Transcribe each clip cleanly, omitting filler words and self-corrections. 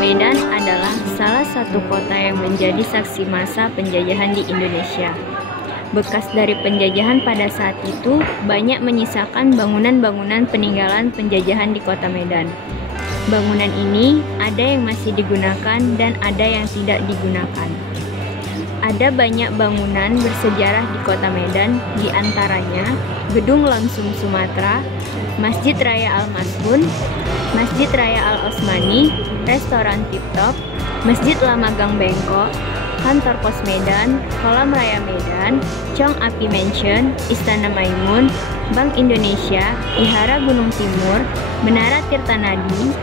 Medan adalah salah satu kota yang menjadi saksi masa penjajahan di Indonesia. Bekas dari penjajahan pada saat itu banyak menyisakan bangunan-bangunan peninggalan penjajahan di kota Medan. Bangunan ini ada yang masih digunakan dan ada yang tidak digunakan. Ada banyak bangunan bersejarah di kota Medan, di antaranya Gedung Langsung Sumatera, Masjid Raya Al-Masbun, Masjid Raya Al-Osmani, Restoran Tip Top, Masjid Lama Gang Bengkok, Kantor Pos Medan, Kolam Raya Medan, Chong Api Mansion, Istana Maimun, Bank Indonesia, Wihara Gunung Timur, Menara Tirtanadi,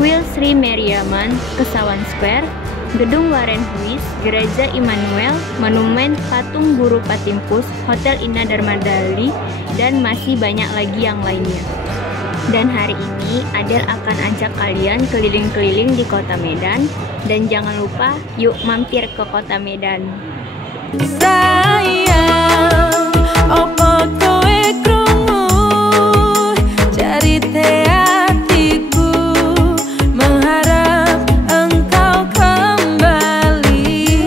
Kuil Sri Mariamman, Kesawan Square, Gedung Waren Huis, Gereja Immanuel, Monumen Patung Guru Patimpus, Hotel Indah Dharmadali, dan masih banyak lagi yang lainnya. Dan hari ini Adel akan ajak kalian keliling-keliling di kota Medan. Dan jangan lupa, yuk mampir ke kota Medan. Sayang, opo kowe krungu jarite hatiku mengharap engkau kembali.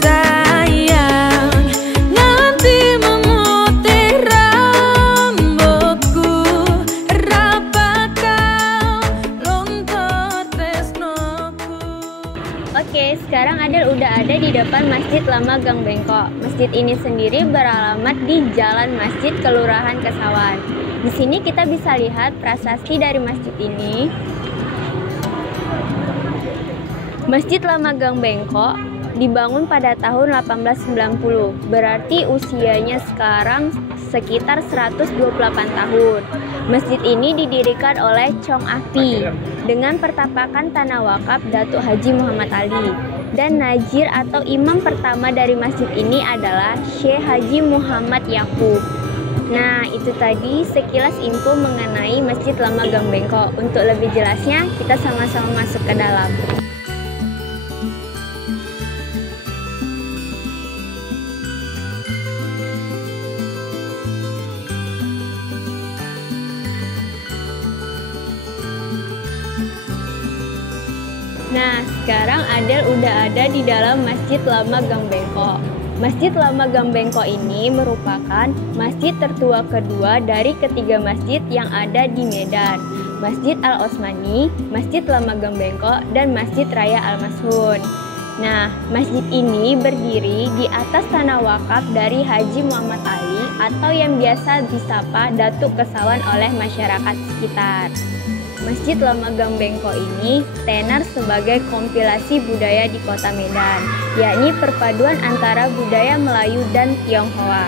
Sayang, nganti memutih rambutku, rapa kau luntur tresnoku. Oke, sekarang Adel udah ada di depan Masjid Lama Gang Bengkok. Masjid ini sendiri beralamat di Jalan Masjid, Kelurahan Kesawan. Di sini kita bisa lihat prasasti dari masjid ini. Masjid Lama Gang Bengkok dibangun pada tahun 1890, berarti usianya sekarang sekitar 128 tahun. Masjid ini didirikan oleh Chong Api dengan pertapakan tanah wakaf Datuk Haji Muhammad Ali. Dan Najir atau imam pertama dari masjid ini adalah Syekh Haji Muhammad Yakub. Nah, itu tadi sekilas info mengenai Masjid Lama Gang Bengkok. Untuk lebih jelasnya, kita sama-sama masuk ke dalam. Nah, sekarang Adel udah ada di dalam Masjid Lama Gang Bengkok. Masjid Lama Gang Bengkok ini merupakan masjid tertua kedua dari ketiga masjid yang ada di Medan. Masjid Al-Osmani, Masjid Lama Gang Bengkok, dan Masjid Raya Al-Masbun. Nah, masjid ini berdiri di atas tanah wakaf dari Haji Muhammad Ali atau yang biasa disapa Datuk Kesawan oleh masyarakat sekitar. Masjid Lama Gang Bengkok ini tenar sebagai kompilasi budaya di kota Medan, yakni perpaduan antara budaya Melayu dan Tionghoa.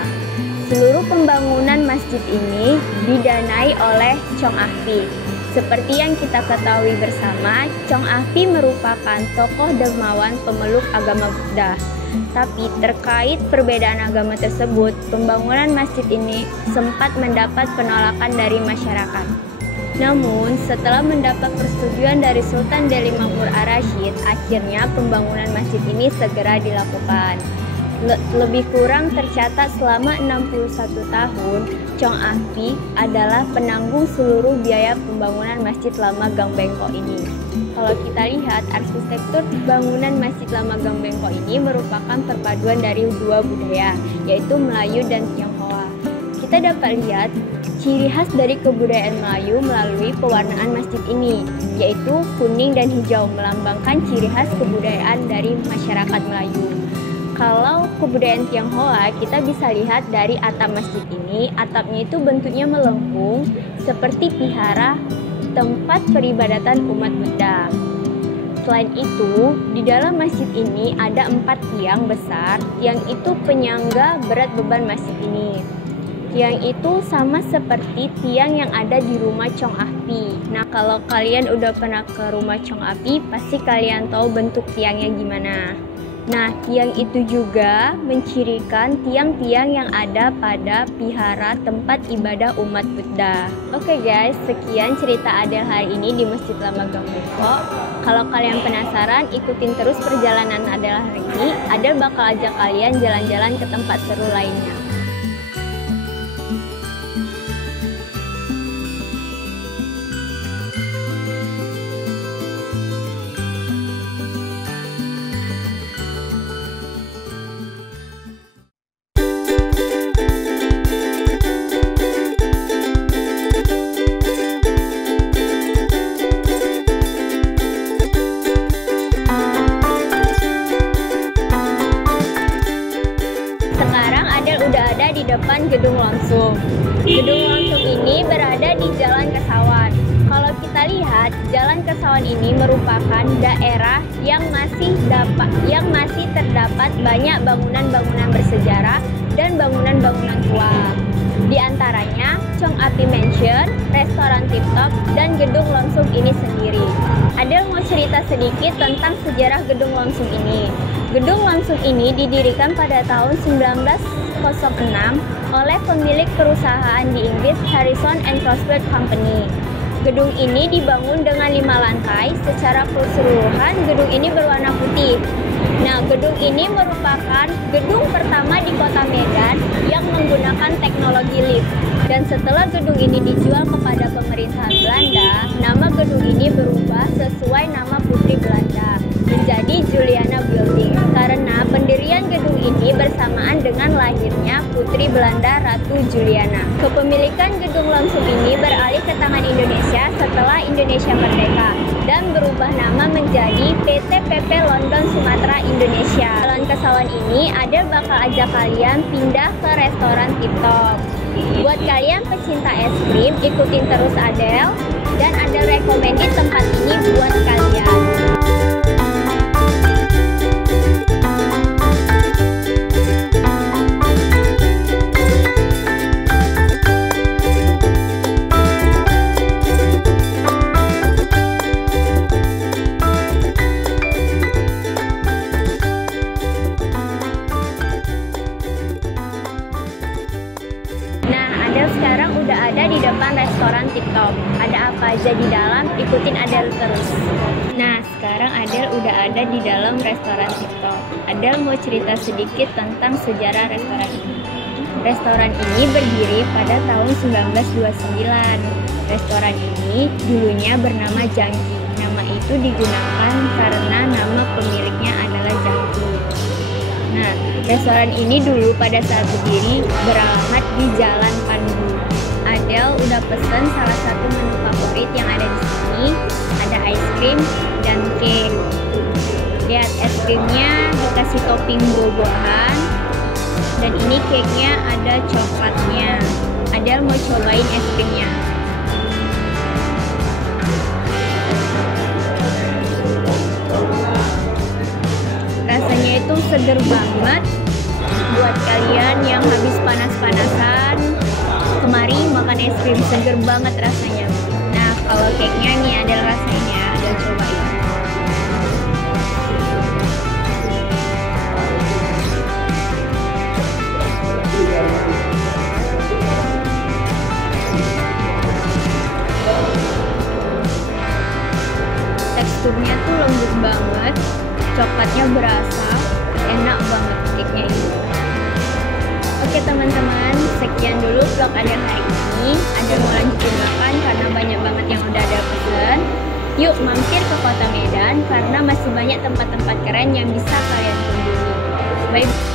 Seluruh pembangunan masjid ini didanai oleh Chong Ahpi. Seperti yang kita ketahui bersama, Chong Ahpi merupakan tokoh dermawan pemeluk agama Buddha. Tapi terkait perbedaan agama tersebut, pembangunan masjid ini sempat mendapat penolakan dari masyarakat. Namun, setelah mendapat persetujuan dari Sultan Delhi Mahmud Ar-Rasyid, akhirnya pembangunan masjid ini segera dilakukan. Lebih kurang tercatat selama 61 tahun, Chong Ahpi adalah penanggung seluruh biaya pembangunan Masjid Lama Gang Bengkok ini. Kalau kita lihat, arsitektur bangunan Masjid Lama Gang Bengkok ini merupakan perpaduan dari dua budaya, yaitu Melayu dan Tionghoa. Kita dapat lihat ciri khas dari kebudayaan Melayu melalui pewarnaan masjid ini, yaitu kuning dan hijau, melambangkan ciri khas kebudayaan dari masyarakat Melayu. Kalau kebudayaan Tionghoa, kita bisa lihat dari atap masjid ini, atapnya itu bentuknya melengkung, seperti vihara, tempat peribadatan umat Buddha. Selain itu, di dalam masjid ini ada 4 tiang besar, yang itu penyangga berat beban masjid ini. Tiang itu sama seperti tiang yang ada di rumah Chong Ahpi. Nah, kalau kalian udah pernah ke rumah Chong Ahpi, pasti kalian tahu bentuk tiangnya gimana. Nah, tiang itu juga mencirikan tiang-tiang yang ada pada vihara tempat ibadah umat Buddha. Oke guys, sekian cerita Adel hari ini di Masjid Lama Gang Bengkok. Kalau kalian penasaran, ikutin terus perjalanan Adel hari ini. Adel bakal ajak kalian jalan-jalan ke tempat seru lainnya. Gedung Longsung. Gedung Longsung ini berada di Jalan Kesawan. Kalau kita lihat, Jalan Kesawan ini merupakan daerah yang masih terdapat banyak bangunan-bangunan bersejarah dan bangunan-bangunan tua. Di antaranya Chong Api Mansion, Restoran Tip Top, dan Gedung Longsung ini sendiri. Adel mau cerita sedikit tentang sejarah Gedung Longsung ini. Gedung Longsung ini didirikan pada tahun 1906 oleh pemilik perusahaan di Inggris Harrison and Crossfield Company. Gedung ini dibangun dengan 5 lantai. Secara keseluruhan, gedung ini berwarna putih. Nah, gedung ini merupakan gedung pertama di Kota Medan yang menggunakan teknologi lift. Dan setelah gedung ini dijual kepada pemerintahan Belanda, nama gedung ini berubah sesuai nama Putri Belanda menjadi Juliana Building. Karena pendirian gedung ini bersamaan dengan lahirnya Putri Belanda Ratu Juliana. Kepemilikan Gedung Longsung ini beralih ke tangan Indonesia setelah Indonesia merdeka dan berubah nama menjadi PT PP London Sumatera Indonesia. Jalan Kesawan ini Adel bakal ajak kalian pindah ke restoran Tip Top. Buat kalian pecinta es krim, ikutin terus Adel dan Adel recommended tempat ini buat kalian. Sekarang udah ada di depan restoran Tip Top. Ada apa aja di dalam? Ikutin Adel terus. Nah, sekarang Adel udah ada di dalam restoran Tip Top. Adel mau cerita sedikit tentang sejarah restoran ini. Restoran ini berdiri pada tahun 1929. Restoran ini dulunya bernama Jangki. Nama itu digunakan karena nama pemiliknya adalah Jangki. Nah, restoran ini dulu pada saat berdiri beralamat di Jalan Pandu. Adel udah pesen salah satu menu favorit yang ada di sini. Ada ice cream dan cake. Lihat, es krimnya dikasih topping buah-buahan. Dan ini cake-nya ada coklatnya. Adel mau cobain es krimnya. Rasanya itu seger banget. Buat kalian yang habis panas-panasan, kemari makan es krim, seger banget rasanya. Nah, kalau cake-nya nih ada rasanya, ada cobain. Teksturnya tuh lembut banget, coklatnya berasa, enak banget cake-nya ini. Oke teman-teman, sekian dulu vlog Adel hari ini. Adel mau lanjutin makan karena banyak banget yang udah ada pesen. Yuk mampir ke Kota Medan karena masih banyak tempat-tempat keren yang bisa kalian kunjungi. Bye.